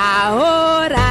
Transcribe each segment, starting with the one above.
ahora.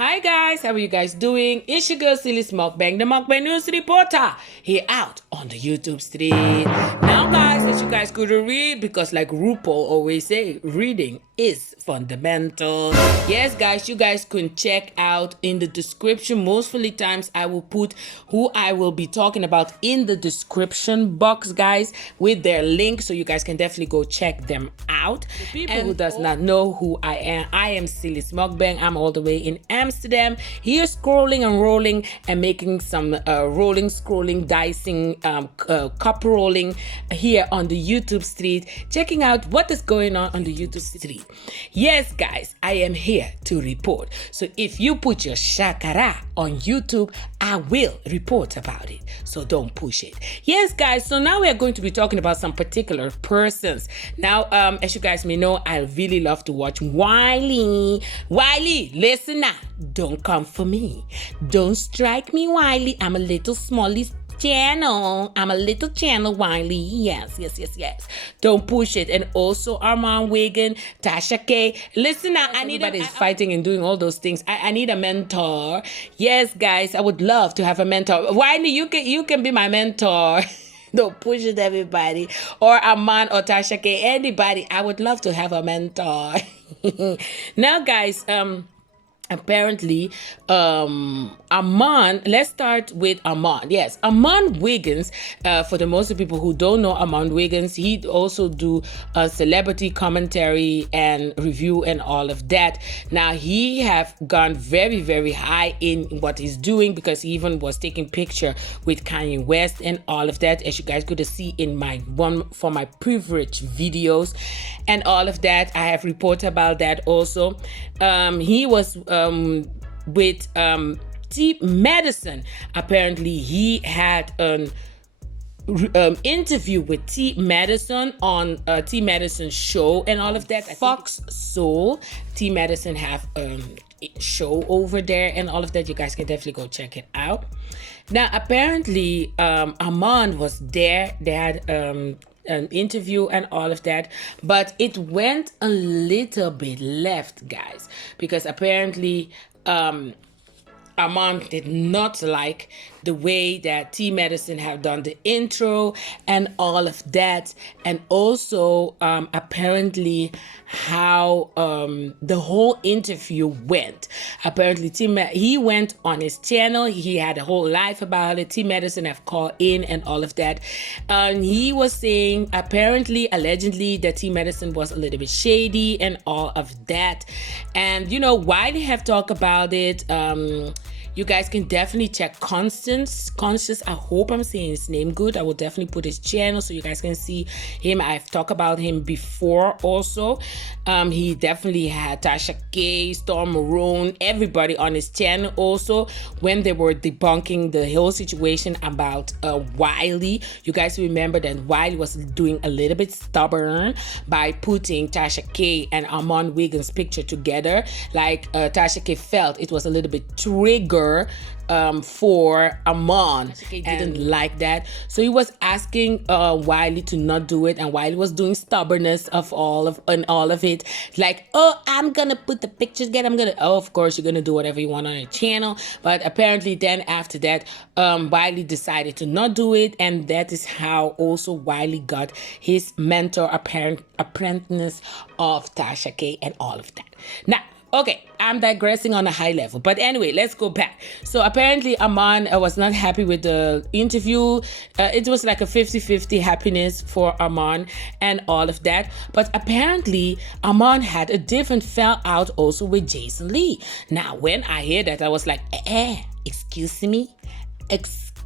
Hi guys, how are you guys doing? It's your girl Sylismukbang, the Mukbang news reporter, here out on the YouTube street. Now guys, as you guys could read, because like RuPaul always say, reading is fundamental. Yes guys, you guys can check out in the description. Mostly times I will put who I will be talking about in the description box, guys, with their link, so you guys can definitely go check them out. The people who does not know who I am Sylismukbang. I'm all the way in Amsterdam, here scrolling and rolling and making some rolling, scrolling, dicing, cup rolling here on the YouTube street, checking out what is going on the YouTube street. Yes guys, I am here to report. So if you put your shakara on YouTube, I will report about it. So don't push it. Yes guys, so now we are going to be talking about some particular persons. Now as you guys may know, I really love to watch Wiley. Wiley, listen now, don't come for me, don't strike me, Wiley. I'm a little smallie channel. I'm a little channel, Wiley. Yes. Don't push it. And also Armon, Wigan, Tasha K. Listen now, I need everybody's fighting and doing all those things. I need a mentor. Yes, guys, I would love to have a mentor. Wiley, you can be my mentor. Don't push it, everybody. Or Armon or Tasha K. Anybody. I would love to have a mentor. Now, guys, apparently Armon, let's start with Armon. Yes, Armon Wiggins, for the most of people who don't know Armon Wiggins, he also do celebrity commentary and review and all of that. Now he have gone very, very high in what he's doing, because he even was taking picture with Kanye West and all of that, as you guys could see in my one for my privilege videos and all of that. I have reported about that also. He was with T.SMadison. Apparently he had an interview with T.SMadison on T.SMadison's show and all of that. Fox Soul. T.SMadison have show over there and all of that. You guys can definitely go check it out. Now apparently Armon was there. They had an interview and all of that, but it went a little bit left, guys, because apparently Armon did not like the way that T.SMadison have done the intro and all of that, and also apparently how the whole interview went. Apparently he went on his channel, he had a whole life about it. T.SMadison have called in and all of that, and he was saying apparently, allegedly, that T.SMadison was a little bit shady and all of that. And you know, why they have talked about it, you guys can definitely check Conscious. I hope I'm saying his name good. I will definitely put his channel so you guys can see him. I've talked about him before also. He definitely had Tasha K, Storm Maroon, everybody on his channel also, when they were debunking the whole situation about Wiley. You guys remember that Wiley was doing a little bit stubborn by putting Tasha K and Armon Wiggins' picture together. Like Tasha K felt it was a little bit trigger for Armon. He didn't like that, so he was asking Wiley to not do it, and Wiley was doing stubbornness of all of it, like, oh, I'm gonna put the pictures together, of course you're gonna do whatever you want on your channel. But apparently then after that Wiley decided to not do it, and that is how also Wiley got his mentor apprentice of Tasha K and all of that. Now okay, I'm digressing on a high level, but anyway, let's go back. So apparently Armon was not happy with the interview. It was like a 50-50 happiness for Armon and all of that. But apparently Armon had a different fell out also with Jason Lee. Now when I hear that, I was like, excuse me,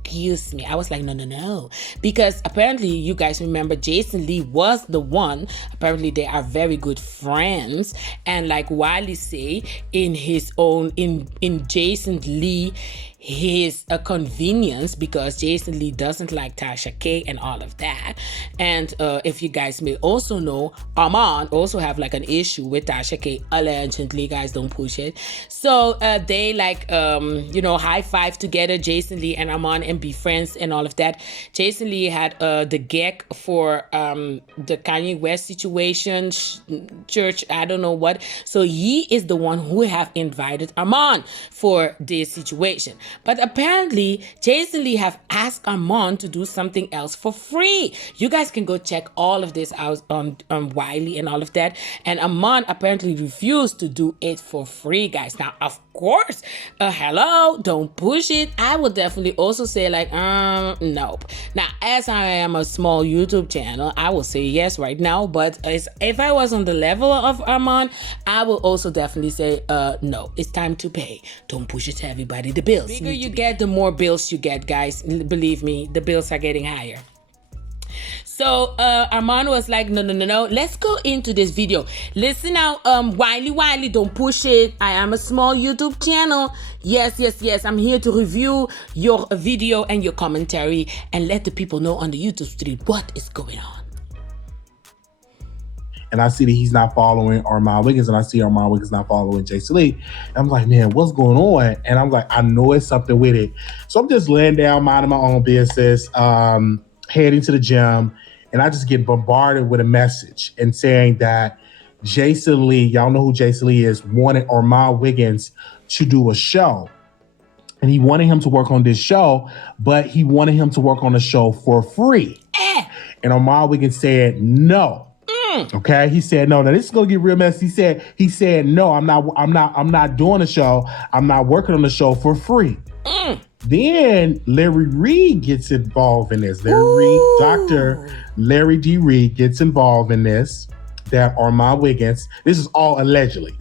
excuse me. I was like, no. Because apparently you guys remember Jason Lee was the one. Apparently they are very good friends. And like Wiley say, in his own, in Jason Lee, his convenience, because Jason Lee doesn't like Tasha K and all of that. And if you guys may also know, Armon also have like an issue with Tasha K, allegedly, guys, don't push it. So they like high five together, Jason Lee and Armon, and be friends and all of that. Jason Lee had the gag for the Kanye West situation, church, I don't know what. So he is the one who have invited Armon for this situation. But apparently, Jason Lee have asked Armon to do something else for free. You guys can go check all of this out on Wiley and all of that. And Armon apparently refused to do it for free, guys. Now, of course, hello, don't push it. I would definitely also say like, nope. Now, as I am a small YouTube channel, I will say yes right now. But if I was on the level of Armon, I will also definitely say, no, it's time to pay. Don't push it to everybody. The bills. The bigger you get, the more bills you get, guys. Believe me, the bills are getting higher. So Armon was like, no. Let's go into this video. Listen now, Wiley, don't push it. I am a small YouTube channel. Yes. I'm here to review your video and your commentary and let the people know on the YouTube stream what is going on. And I see that he's not following Armon Wiggins, and I see Armon Wiggins not following Jason Lee. And I'm like, man, what's going on? And I'm like, I know it's something with it. So I'm just laying down, minding my own business, heading to the gym, and I just get bombarded with a message and saying that Jason Lee, y'all know who Jason Lee is, wanted Armon Wiggins to do a show. And he wanted him to work on this show, but he wanted him to work on the show for free. And Armon Wiggins said no. Okay, he said no. Now this is gonna get real messy. He said no. I'm not doing the show. I'm not working on the show for free. Then Larry Reid gets involved in this. Dr. Larry D. Reid gets involved in this. That Armon Wiggins. This is all allegedly.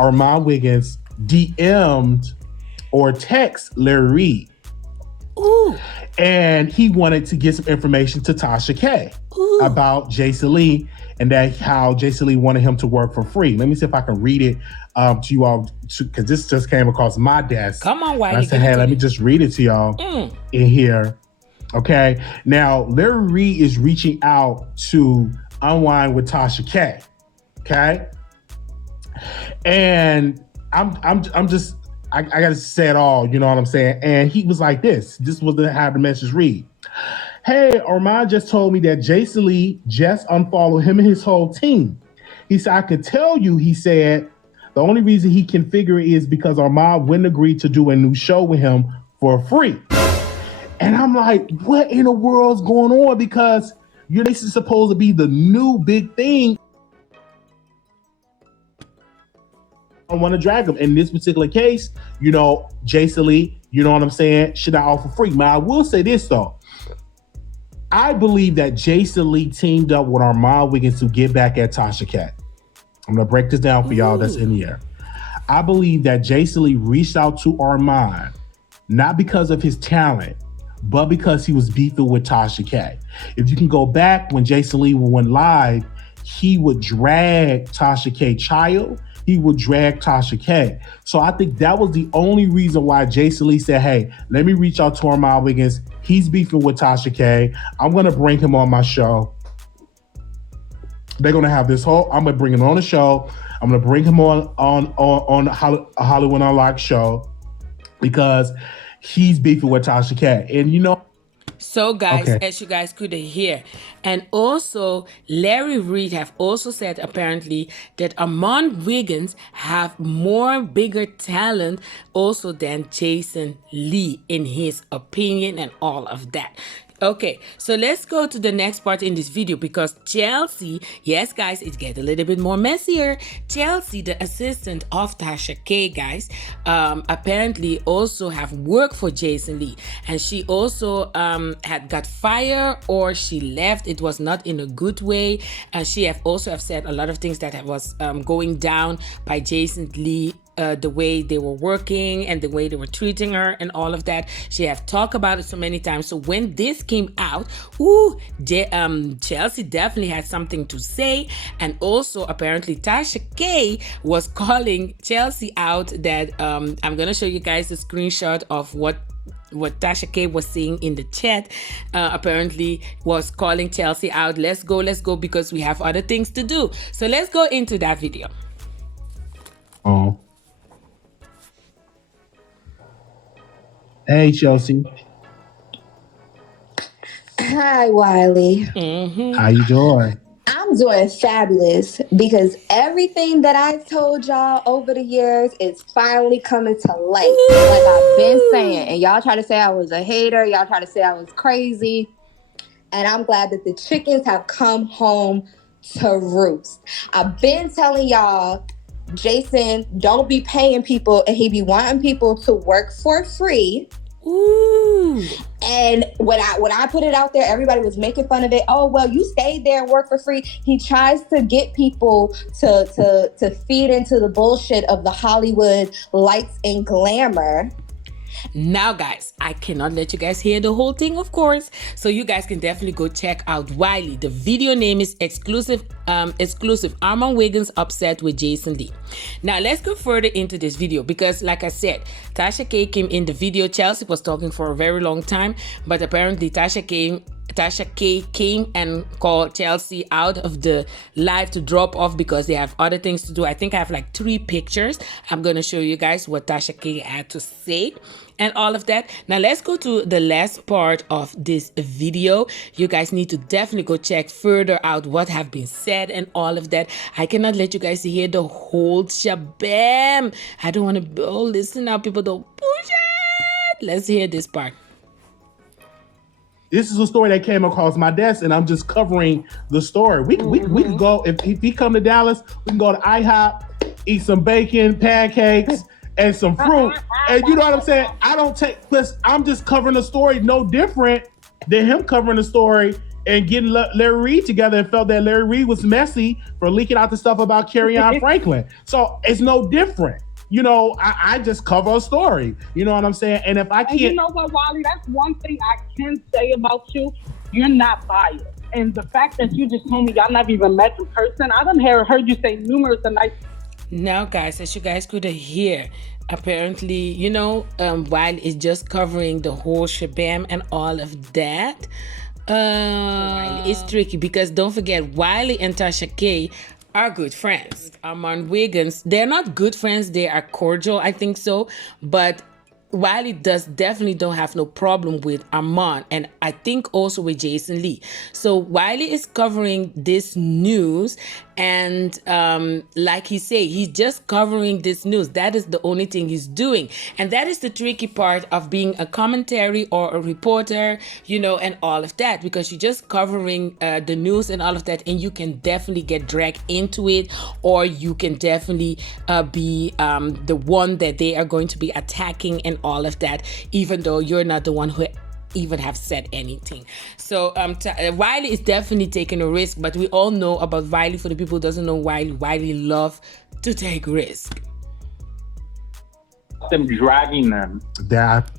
Armon Wiggins DM'd or text Larry Reid. And he wanted to get some information to Tasha K about Jason Lee and that how Jason Lee wanted him to work for free. Let me see if I can read it to you all, because this just came across my desk. Come on, Wiley. I said, hey, let me just read it to y'all in here. Okay. Now, Larry Reid is reaching out to unwind with Tasha K. Okay. And I'm just, I got to say it all, you know what I'm saying? And he was like this. This was how the message read. Hey, Armon just told me that Jason Lee just unfollowed him and his whole team. He said, I could tell you, he said, the only reason he can figure it is because Armon wouldn't agree to do a new show with him for free. And I'm like, what in the world's going on? Because this is supposed to be the new big thing. I want to drag him. In this particular case, Jason Lee, you know what I'm saying, should I offer free? But I will say this, though. I believe that Jason Lee teamed up with Armon Wiggins to get back at Tasha K. I'm going to break this down for y'all that's in here. I believe that Jason Lee reached out to Armon, not because of his talent, but because he was beefing with Tasha K. If you can go back when Jason Lee went live, he would drag Tasha K child. He would drag Tasha K. So I think that was the only reason why Jason Lee said, hey, let me reach out to Armon Wiggins. He's beefing with Tasha K. I'm going to bring him on my show. They're going to have this whole, I'm going to bring him on the show. I'm going to bring him on a Hollywood Unlocked show because he's beefing with Tasha K. And so guys, as you guys could hear, and also Larry Reid have also said apparently that Armon Wiggins have more bigger talent also than Jason Lee in his opinion and all of that. Okay, so let's go to the next part in this video because Chelsea, yes guys, it gets a little bit more messier. Chelsea, the assistant of Tasha K, guys, apparently also have worked for Jason Lee, and she also had got fired or she left. It was not in a good way, and she have also said a lot of things that was going down by Jason Lee the way they were working and the way they were treating her and all of that. She have talked about it so many times. So when this came out, Chelsea definitely had something to say. And also apparently Tasha K was calling Chelsea out. That I'm gonna show you guys a screenshot of what Tasha K was saying in the chat. Apparently was calling Chelsea out. Let's go, because we have other things to do. So let's go into that video. Oh. Hey, Chelsea. Hi, Wiley. How you doing? I'm doing fabulous because everything that I told y'all over the years is finally coming to light. Like I've been saying, and y'all try to say I was a hater. Y'all try to say I was crazy. And I'm glad that the chickens have come home to roost. I've been telling y'all, Jason don't be paying people and he be wanting people to work for free. Ooh. And when I put it out there, everybody was making fun of it. Oh, well, you stayed there and worked for free. He tries to get people to feed into the bullshit of the Hollywood lights and glamour. Now guys, I cannot let you guys hear the whole thing, of course, so you guys can definitely go check out Wiley. The video name is exclusive Armon Wiggins upset with Jason Lee. Now let's go further into this video, because like I said, Tasha K came in the video. Chelsea was talking for a very long time, but apparently Tasha K came and called Chelsea out of the live to drop off because they have other things to do. I think I have like 3 pictures. I'm gonna show you guys what Tasha K had to say and all of that. Now let's go to the last part of this video. You guys need to definitely go check further out what have been said and all of that. I cannot let you guys hear the whole shabam. I don't want to, oh, listen now, people, don't push it. Let's hear this part. This is a story that came across my desk, and I'm just covering the story. We can go, if he come to Dallas, we can go to IHOP, eat some bacon, pancakes, and some fruit. And you know what I'm saying? I'm just covering the story no different than him covering the story and getting Larry Reid together and felt that Larry Reid was messy for leaking out the stuff about Carry-On Franklin. So it's no different. You know, I just cover a story. You know what I'm saying? And if I can't... And you know what, Wiley? That's one thing I can say about you. You're not biased. And the fact that you just told me y'all never even met in person, I done heard you say numerous of nice... Now, guys, as you guys could hear, apparently, you know, Wiley is just covering the whole shabam and all of that. Wiley is tricky because don't forget, Wiley and Tasha K are good friends. Armon Wiggins, they're not good friends, they are cordial, I think so, but Wiley definitely don't have no problem with Armon, and I think also with Jason Lee. So Wiley is covering this news, and like he say, he's just covering this news. That is the only thing he's doing, and that is the tricky part of being a commentary or a reporter, you know, and all of that, because you're just covering the news and all of that, and you can definitely get dragged into it, or you can definitely be the one that they are going to be attacking and all of that, even though you're not the one who even have said anything. So Wiley is definitely taking a risk, but we all know about Wiley. For the people who doesn't know Wiley love to take risk. Them dragging them. That...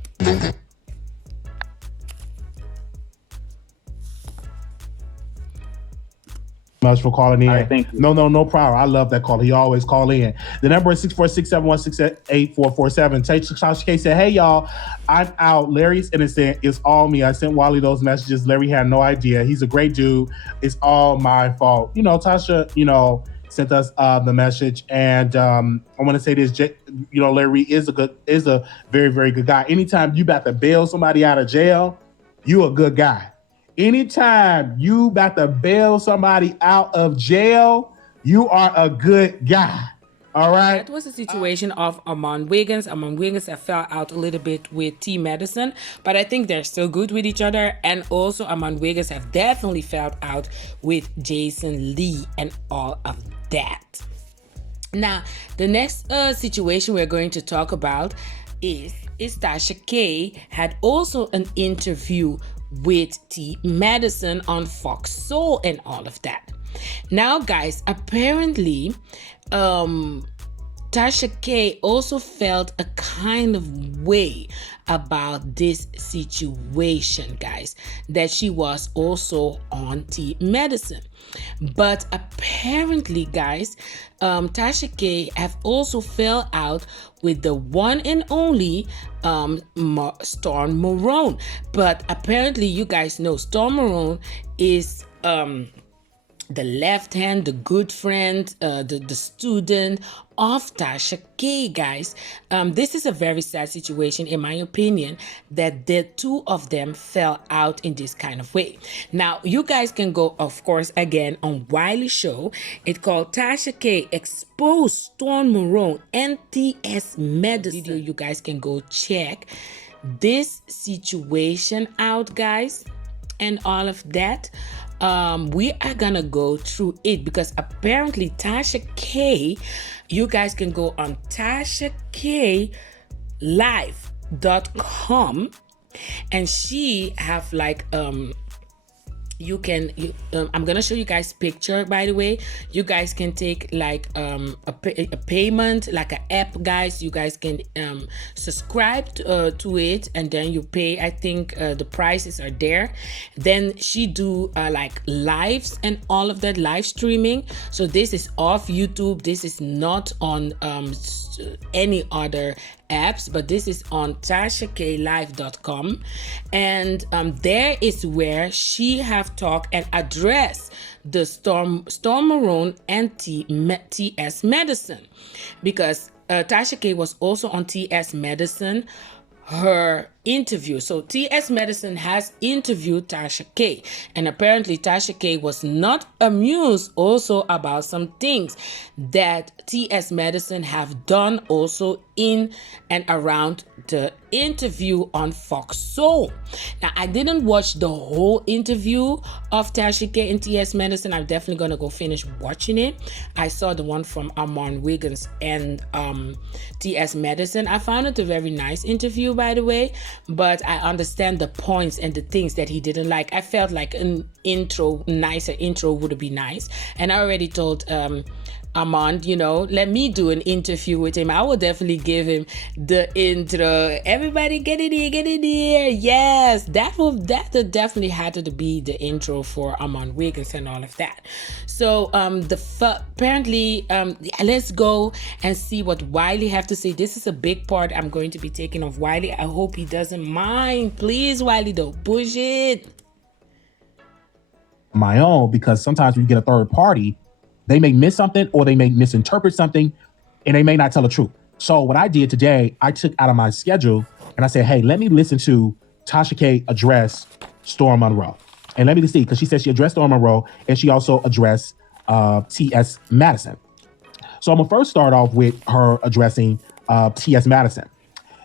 much for calling in. Right, thank you. No problem. I love that call. He always call in. The number is 646-716-8447. Tasha K said, hey y'all, I'm out. Larry's innocent. It's all me. I sent Wiley those messages. Larry had no idea. He's a great dude. It's all my fault. You know, Tasha, you know, sent us the message, and I want to say this, you know, Larry is a very, very good guy. Anytime you about to bail somebody out of jail, you a good guy. Anytime you about to bail somebody out of jail, you are a good guy. All right. That was a situation of Armon Wiggins. Armon Wiggins have fell out a little bit with T.SMadison, but I think they're still good with each other. And also Armon Wiggins have definitely fell out with Jason Lee and all of that. Now, the next situation we're going to talk about is Tasha K had also an interview with T.SMadison on Fox Soul and all of that. Now guys, apparently Tasha K also felt a kind of way about this situation, guys, that she was also on T.SMadison. But apparently, guys, Tasha K have also fell out with the one and only Storm Marone. But apparently, you guys know Storm Marone is the left hand, the good friend, the student of Tasha K, guys. This is a very sad situation, in my opinion, that the two of them fell out in this kind of way. Now, you guys can go, of course, again on Wiley show. It's called Tasha K Exposed Storm Marone and T.SMadison. Video, you guys can go check this situation out, guys, and all of that. We are gonna go through it because apparently Tasha K, you guys can go on TashaKLive.com and she have like I'm gonna show you guys picture, by the way. You guys can take like a payment, like an app, guys. You guys can subscribe to it, and then you pay. I think the prices are there. Then she do like lives and all of that, live streaming. So this is off YouTube. This is not on any other apps, but this is on TashaKLive.com, and there is where she have talked and addressed the Storm Marone and T.SMadison, because Tasha K was also on T.SMadison, her interview. So T.SMadison has interviewed Tasha K, and apparently Tasha K was not amused also about some things that T.SMadison have done also in and around the interview on Fox Soul. Now, I didn't watch the whole interview of Tasha K and T.SMadison. I'm definitely gonna go finish watching it. I saw the one from Armon Wiggins and T.SMadison. I found it a very nice interview, by the way, but I understand the points and the things that he didn't like. I felt like an nicer intro would be nice, and I already told Armand, let me do an interview with him. I will definitely give him the intro. Everybody get it here. Yes, that definitely had to be the intro for Armand Wiggins and all of that. So apparently, let's go and see what Wiley have to say. This is a big part I'm going to be taking of Wiley. I hope he doesn't mind. Please, Wiley, don't push it. My own, because sometimes when you get a third party, they may miss something or they may misinterpret something and they may not tell the truth. So what I did today, I took out of my schedule and I said, hey, let me listen to Tasha K address Storm Monroe. And let me see, because she said she addressed Storm Monroe and she also addressed T.SMadison. So I'm gonna first start off with her addressing T.SMadison.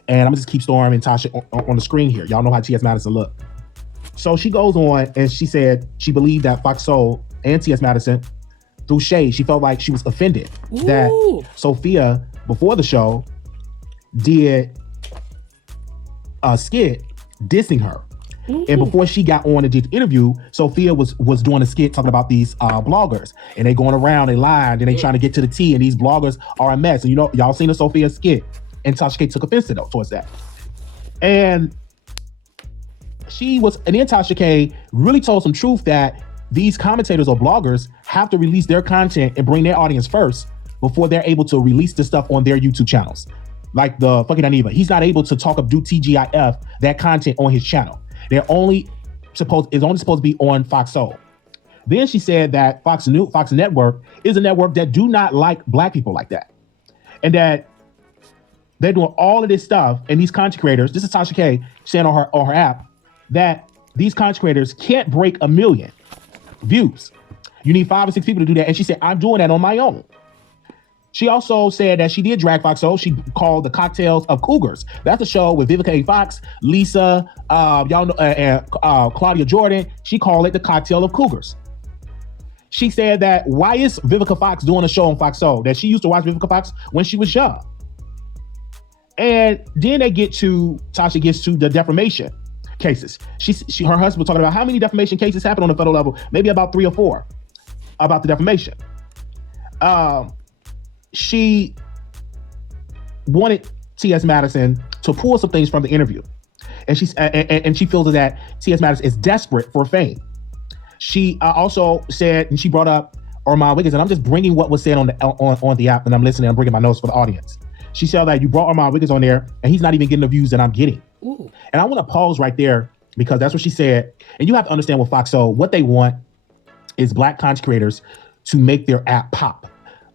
And I'm gonna just keep Storm and Tasha on the screen here. Y'all know how T.SMadison look. So she goes on and she said she believed that Fox Soul and T.SMadison, through shade, she felt like she was offended that Sophia, before the show, did a skit dissing her. And before she got on and did the interview, Sophia was doing a skit talking about these bloggers. And they going around, they lied, and they trying to get to the tea, and these bloggers are a mess. And y'all seen the Sophia skit. And Tasha K took offense towards that. And then Tasha K really told some truth that these commentators or bloggers have to release their content and bring their audience first before they're able to release the stuff on their YouTube channels. Like the fucking Aniva. He's not able to talk do TGIF, that content on his channel. It's only supposed to be on Fox Soul. Then she said that Fox Network is a network that do not like black people like that. And that they're doing all of this stuff, and these content creators, this is Tasha K saying on her app, that these content creators can't break 1 million views. You need 5 or 6 people to do that. And she said, I'm doing that on my own. She also said that she did drag Fox Soul. She called the Cocktails of Cougars. That's a show with Vivica A. Fox, Lisa, y'all know, and Claudia Jordan. She called it the Cocktail of Cougars. She said that why is Vivica Fox doing a show on Fox Soul? That she used to watch Vivica Fox when she was young. And then Tasha gets to the defamation cases. Her husband was talking about how many defamation cases happen on the federal level, maybe about 3 or 4 about the defamation. She wanted T.SMadison to pull some things from the interview. And she feels that T.SMadison is desperate for fame. She also said, and she brought up Armon Wiggins, and I'm just bringing what was said on the app, and I'm listening, I'm bringing my notes for the audience. She said that you brought Armon Wiggins on there, and he's not even getting the views that I'm getting. Ooh. And I want to pause right there, because that's what she said. And you have to understand with Fox Soul, what they want is Black content creators to make their app pop.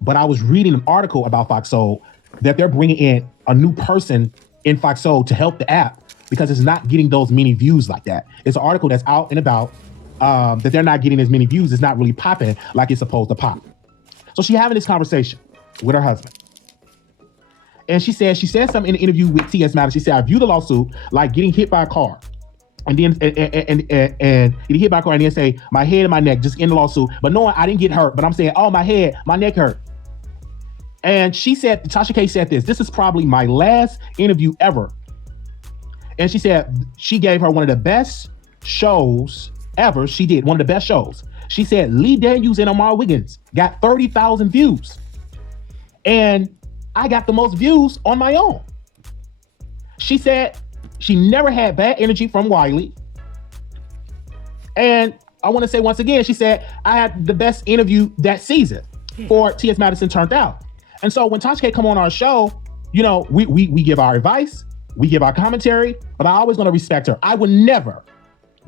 But I was reading an article about Fox Soul that they're bringing in a new person in Fox Soul to help the app, because it's not getting those many views like that. It's an article that's out and about, that they're not getting as many views. It's not really popping like it's supposed to pop. So she's having this conversation with her husband. And she said something in the interview with T.SMadison. She said, I view the lawsuit like getting hit by a car. And then and getting hit by a car and then say, my head and my neck, just in the lawsuit. But knowing I didn't get hurt, but I'm saying, oh, my head, my neck hurt. And she said, Tasha K said this is probably my last interview ever. And she said she gave her one of the best shows ever. She did one of the best shows. She said Lee Daniels and Armon Wiggins got 30,000 views. And I got the most views on my own. She said she never had bad energy from Wiley. And I want to say once again, she said I had the best interview that season for T.SMadison Turned Out. And so when Tasha K come on our show, you know, we give our advice, we give our commentary, but I always going to respect her. I would never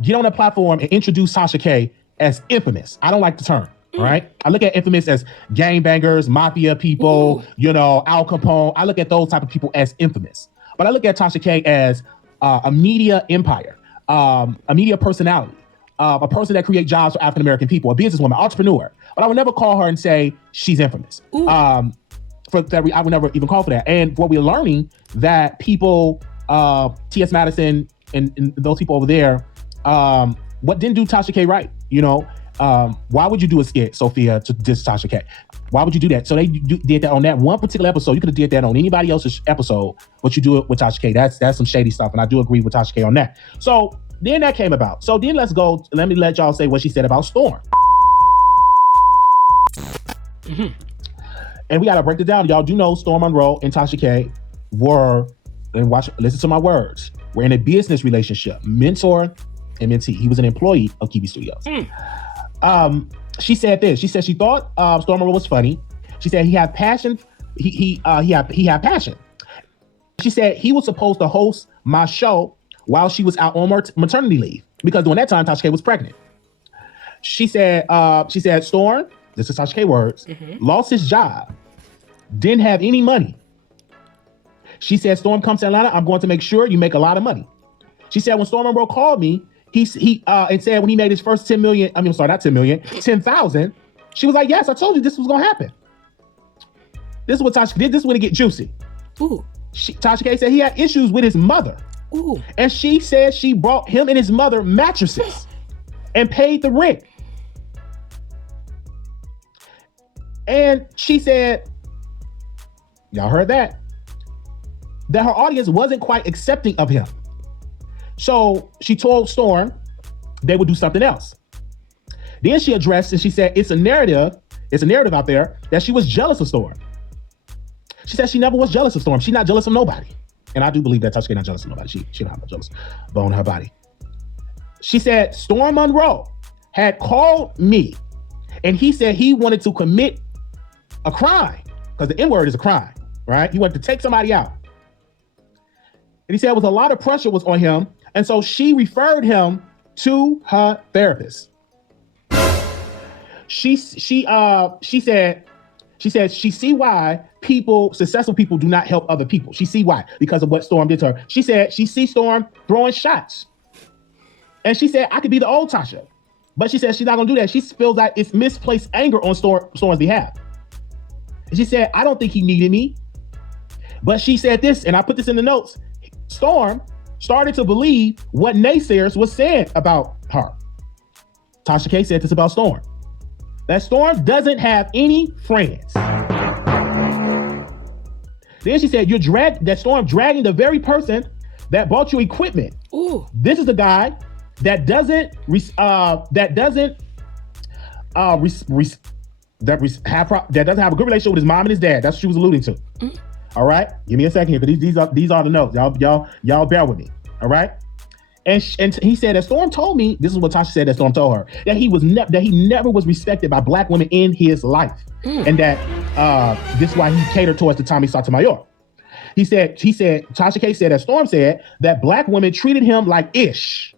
get on a platform and introduce Tasha K as infamous. I don't like the term, right? I look at infamous as gangbangers, mafia people, you know, Al Capone. I look at those type of people as infamous. But I look at Tasha K as a media empire, a media personality, a person that creates jobs for African-American people, a businesswoman, entrepreneur. But I would never call her and say she's infamous. I would never even call for that. And what we're learning that people, T.SMadison and those people over there, what didn't do Tasha K right, you know? Why would you do a skit, Sophia, to diss Tasha K? Why would you do that? So they did that on that one particular episode. You could have did that on anybody else's episode, but you do it with Tasha K. That's some shady stuff, and I do agree with Tasha K on that. So then that came about. So then let me let y'all say what she said about Storm. And we gotta break it down. Y'all do know Storm Monroe and Tasha K were, and listen to my words, we're in a business relationship, mentor and mentee. He was an employee of Kiwi Studios. She said this. She said she thought Storm Monroe was funny. She said he had passion. He had passion. She said he was supposed to host my show while she was out on maternity leave, because during that time Tasha K was pregnant. She said Storm, this is Tasha K words, lost his job, didn't have any money. She said Storm comes to Atlanta, I'm going to make sure you make a lot of money. She said when Storm Monroe called me, he said when he made his first 10,000, she was like, yes, I told you this was gonna happen. This is what Tasha did. This is when it get juicy. Tasha K said he had issues with his mother. And she said she brought him and his mother mattresses and paid the rent. And she said, y'all heard that her audience wasn't quite accepting of him. So she told Storm they would do something else. Then she addressed and she said it's a narrative out there that she was jealous of Storm. She said she never was jealous of Storm. She's not jealous of nobody. And I do believe that Tasha K not jealous of nobody. She don't have a jealous bone in her body. She said Storm Monroe had called me and he said he wanted to commit a crime, because the N-word is a crime, right? He wanted to take somebody out. And he said it was a lot of pressure was on him. And so she referred him to her therapist. She said she see why successful people do not help other people. She see why, because of what Storm did to her. She said she see Storm throwing shots. And she said, I could be the old Tasha. But she said she's not gonna do that. She feels like it's misplaced anger on Storm's behalf. And she said, I don't think he needed me. But she said this, and I put this in the notes. Storm started to believe what naysayers was saying about her. Tasha K said this about Storm, that Storm doesn't have any friends. Then she said, Storm dragging the very person that bought you equipment. This is the guy that doesn't have a good relationship with his mom and his dad. That's what she was alluding to. All right, give me a second here, because these are the notes. Y'all bear with me. All right. And he said that Storm told me, this is what Tasha said that Storm told her, that he never was respected by black women in his life. And that this is why he catered towards the Tommy Sotomayor. He said, Tasha K said that Storm said that black women treated him like ish.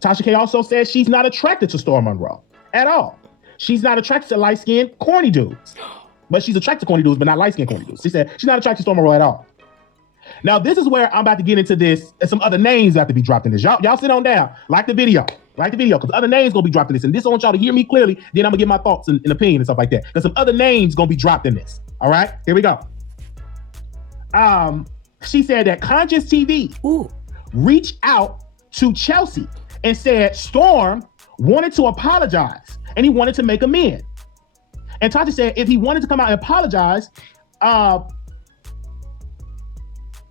Tasha K also said she's not attracted to Storm Monroe at all. She's not attracted to light-skinned, corny dudes. But she's attracted to corny dudes, but not light-skinned corny dudes. She said she's not attracted to Storm Monroe at all. Now, this is where I'm about to get into this, and some other names have to be dropped in this. Y'all sit on down. Like the video, because other names going to be dropped in this. And this, I want y'all to hear me clearly, then I'm going to give my thoughts and opinion and stuff like that. Because some other names going to be dropped in this. All right? Here we go. She said that CONSCIOUZTV reached out to Chelsea and said Storm wanted to apologize and he wanted to make amends. And Tasha said if he wanted to come out and apologize,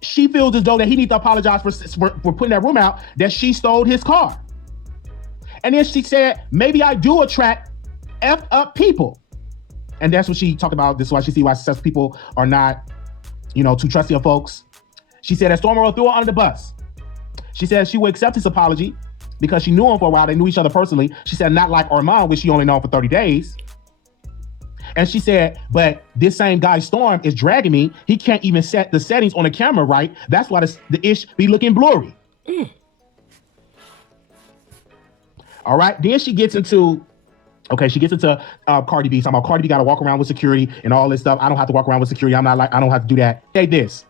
she feels as though that he needs to apologize for putting that room out, that she stole his car. And then she said, maybe I do attract effed up people. And that's what she talked about. This is why she see why successful people are not, too trusty of folks. She said that Storm Monroe threw her under the bus. She said she would accept his apology because she knew him for a while. They knew each other personally. She said, not like Armon, which she only known for 30 days. And she said, but this same guy, Storm, is dragging me. He can't even set the settings on the camera right. That's why the ish be looking blurry. All right. Then she gets into Cardi B. Talking about Cardi B got to walk around with security and all this stuff. I don't have to walk around with security. I don't have to do that. Say this.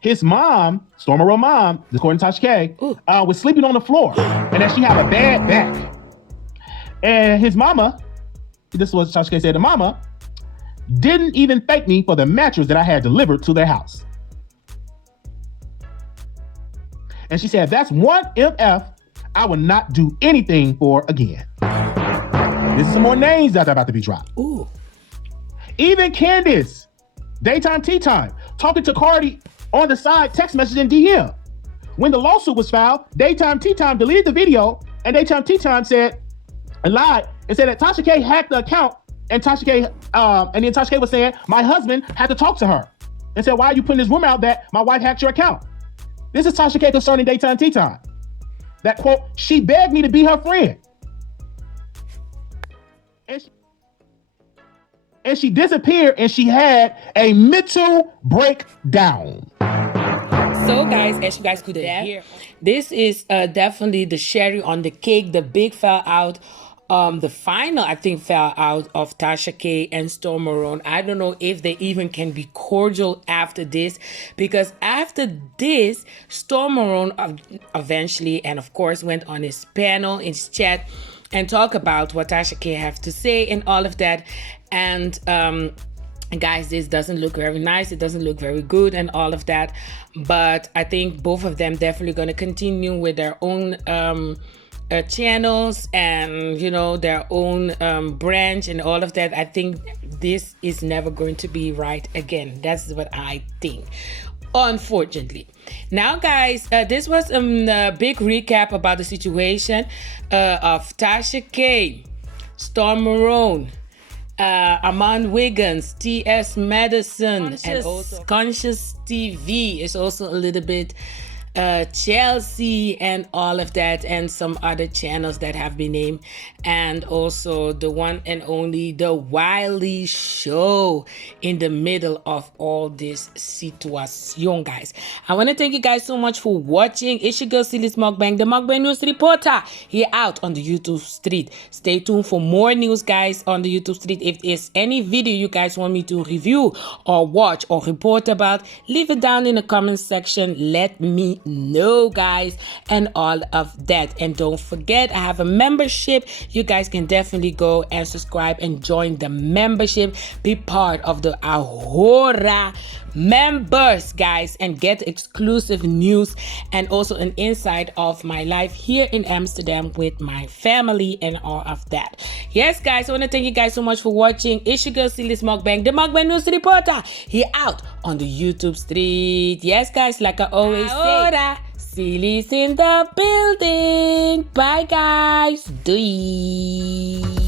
His mom, Storm Monroe mom, according to Tasha K, was sleeping on the floor and that she had a bad back. And his mama, this was Tasha K said, the mama didn't even thank me for the mattress that I had delivered to their house. And she said, that's one MF I would not do anything for again. This is some more names that are about to be dropped. Even Candace, daytime, tea time, talking to Cardi on the side, text message and DM. When the lawsuit was filed, daytime, tea time deleted the video, and daytime, tea time said, and lied, and said that Tasha K hacked the account, and Tasha K, and then Tasha K was saying, my husband had to talk to her, and said, why are you putting this rumor out that my wife hacked your account? This is Tasha K concerning daytime, tea time. That quote, she begged me to be her friend. And she disappeared and she had a mental breakdown. So guys, as you guys could hear, this is definitely the cherry on the cake, the big fell out, the final, I think, fell out of Tasha K and Storm Monroe. I don't know if they even can be cordial after this, because after this, Storm Monroe eventually, and of course, went on his panel, his chat, and talk about what Tasha K have to say and all of that. And guys, this doesn't look very nice. It doesn't look very good and all of that. But I think both of them definitely going to continue with their own channels and, their own branch and all of that. I think this is never going to be right again. That's what I think, unfortunately. Now guys, this was a big recap about the situation of Tasha K, Storm Monroe, Armon Wiggins, T.SMadison, and also CONSCIOUZTV is also a little bit Chelsea and all of that, and some other channels that have been named, and also the one and only the Wiley show in the middle of all this situation. Guys, I want to thank you guys so much for watching. It's your girl Sylismukbang, the Mukbang news reporter, here out on the YouTube street. Stay tuned for more news, guys, on the YouTube street. If there's any video you guys want me to review or watch or report about, leave it down in the comment section. Let me know, guys, and all of that. And don't forget, I have a membership. You guys can definitely go and subscribe and join the membership, be part of the Ahora members, guys, and get exclusive news and also an insight of my life here in Amsterdam with my family and all of that. Yes, guys, I want to thank you guys so much for watching. It's your girl Sylismukbang, the Mukbang news reporter, here out on the YouTube street. Yes, guys, like I always say, Sylis in the building. Bye, guys. Doei.